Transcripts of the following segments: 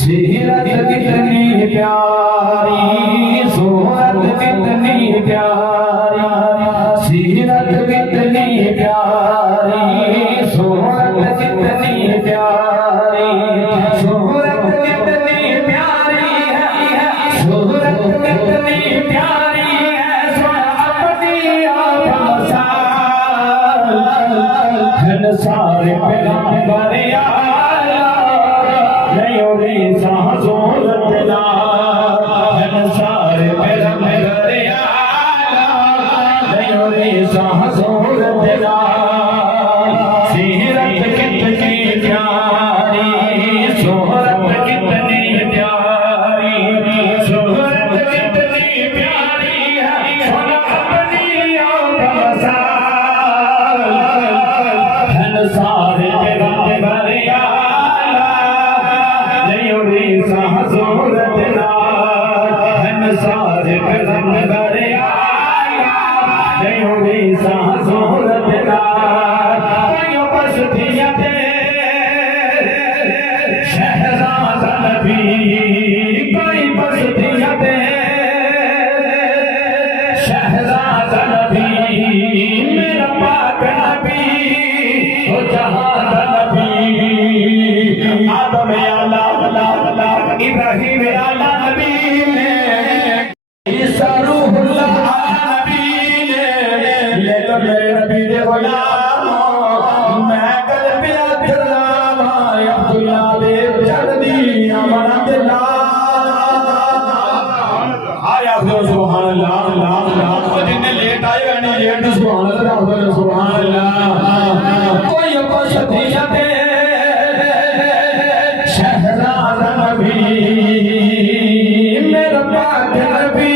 सीरत कितनी प्यारी, सूरत कितनी प्यारी, सीरत कितनी प्यारी, सूरत कितनी प्यारी, सूरत कितनी प्यारी है, सूरत कितनी प्यारी है, अपनी सारे पैगंबर सीरत कितनी प्यारी, शोहरत कितनी प्यारी, शोहरत कितनी प्यारी है, अपनी सारे पैगंबर सारे पैगंबर शहजादा नबी, कोई बस्तियां दे शहजादा नबी, मेरा पाक नबी ओ जहां नबी, आदम आला इब्राहिम आला नबी ने, ईसा रूहुल्लाह आला नबी ने, ले लो मेरे नबी दे गुलाम, मैं कल पिया दिलावा अब्दुल्ला दे जल्दी अमर दिला आया सुभान अल्लाह अल्लाह अल्लाह, जिन्ने लेट आए यानी लेट सुभान अल्लाह सुभान अल्लाह, कोई बस्तियां दे शहजादा नबी, मेरा पाक नबी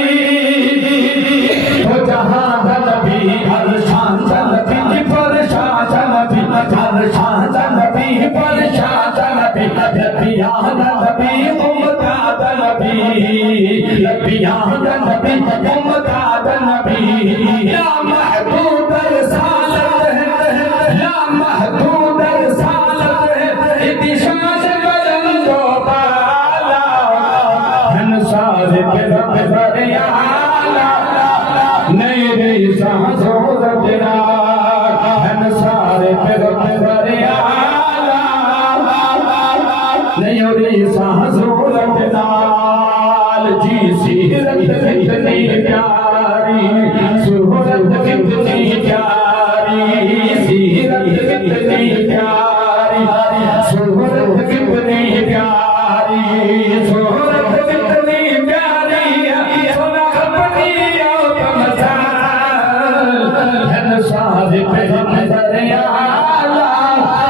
ओ जहां नबी, हर शान नबी पर शान नबी, हर शान नबी पर शान नबी, लबियान नबी उम्मदाद नबी, लबियान नबी उम्मदाद नबी, या महदूद रिसालत है, या महदूद रिसालत है, इतनी शान बुलंदो बाला, सारे पैगंबर आला, नहीं रे सहजोरत तेरा, सारे पैगंबर आला, नहीं रे सहजोरत नाल, जी सीरत कितनी प्यारी, सूरत कितनी प्यारी, सीरत कितनी प्यारी, सूरत कितनी प्यारी, सूरत कितनी प्यारी है, अपनी सारे पैगंबर आला,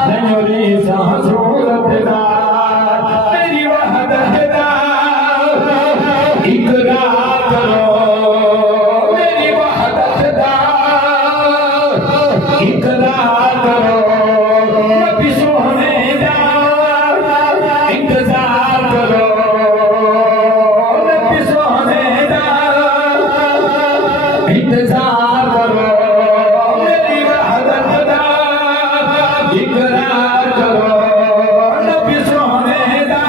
नहीं सहजोरत नाल, मेरी वहदत दा इकरार करो, मेरी वहदत दा इकरार करो, नबी सोहने दा इंतजार करो, नबी सोहने दा इंतजार करो, मेरी वहदत दा इकरार करो, नबी सोहने दा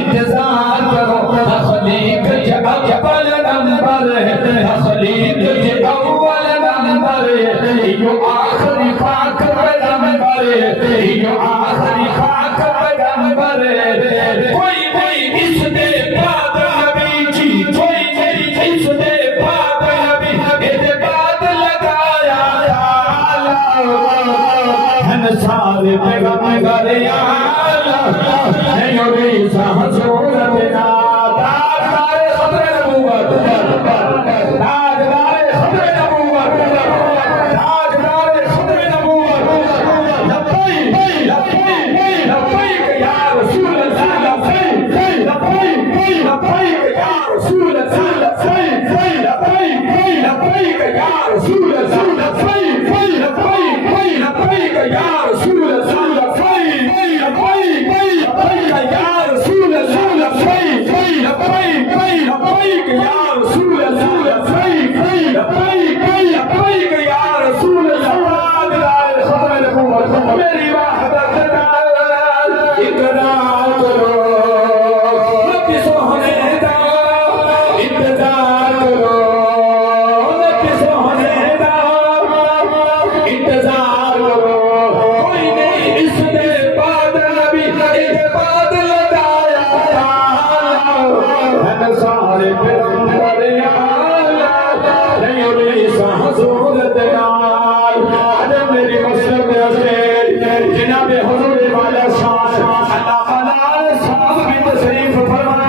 इंतजार करो, तखलीक के अव्वल नंबर है, तखलीक के अव्वल नंबर है, यो आखिरी पाक पैगंबर है, यो आखिरी पाक पैगंबर है, कोई नहीं इससे बाद नबी जी, कोई नहीं इससे बाद नबी, इससे बाद लगाया आला, सारे पैगंबर आला, नहीं रे सहजोरत नाल, ताजदार खबरे नबूवत, ताजदार खबरे नबूवत, ताजदार खबरे नबूवत, लब्बैक लब्बैक लब्बैक या रसूल अल्लाह, लब्बैक लब्बैक लब्बैक या रसूल अल्लाह, लब्बैक लब्बैक लब्बैक या रसूल अल्लाह, लब्बैक लब्बैक लब्बैक या रसूल अल्लाह, लब्बैक लब्बैक लब्बैक या रसूल अल्लाह, लब्बैक लब्बैक लब्बैक या रसूल अल्लाह, लब्बैक लब्बैक लब्बैक या रसूल अल्लाह, मेरी बात पैगंबर आला नहीं मेरी हुजूर दयाल आज मेरी मसलक से जनाब हुजूर वाला शान अल्लाह ताला साहब की तशरीफ फरमा